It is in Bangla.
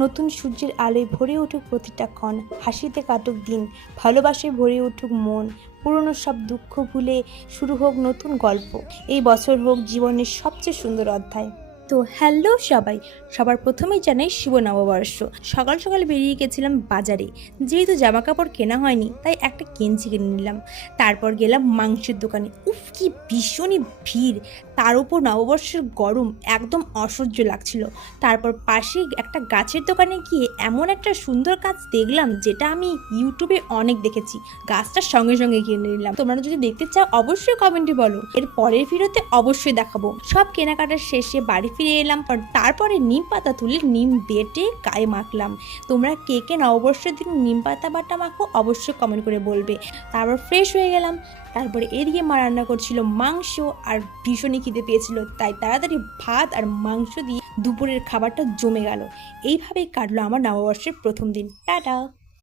নতুন সূর্যের আলোয় ভরে উঠুক প্রতিটা ক্ষণ, হাসিতে কাটুক দিন, ভালোবাসায় ভরে উঠুক মন, পুরনো সব দুঃখ ভুলে শুরু হোক নতুন গল্প। এই বছর হোক জীবনের সবচেয়ে সুন্দর অধ্যায়। তো হ্যালো সবাই, সবার প্রথমেই জানাই শুভ নববর্ষ। সকাল সকাল বেরিয়ে গেছিলাম বাজারে, যেহেতু জামা কাপড় কেনা হয়নি তাই একটা গেঞ্জি কিনে নিলাম। তারপর গেলাম মাংসের দোকানে। উফ, কি ভীষণই ভিড়, তার উপর নববর্ষের গরম, একদম অসহ্য লাগছিল। তারপর পাশে একটা গাছের দোকানে গিয়ে এমন একটা সুন্দর গাছ দেখলাম যেটা আমি ইউটিউবে অনেক দেখেছি। গাছটার সঙ্গে সঙ্গে কিনে নিলাম। তোমরা যদি দেখতে চাও অবশ্যই কমেন্টে বলো, এর পরের ভিডিওতে অবশ্যই দেখাবো। সব কেনাকাটার শেষে বাড়ি ফিরে এলাম, তারপরে নিম পাতা তুলে নিম বেটে গায়ে মাখলাম। তোমরা কে কে নববর্ষের দিন নিম পাতা বাটা মাখো অবশ্যই কমেন্ট করে বলবে। তারপর ফ্রেশ হয়ে গেলাম। তারপরে এদিকে মা রান্না করছিল মাংস, আর ভীষণই খিদে পেয়েছিল, তাই তাড়াতাড়ি ভাত আর মাংস দিয়ে দুপুরের খাবারটা জমে গেল। এইভাবেই কাটলো আমার নববর্ষের প্রথম দিন। টাটা।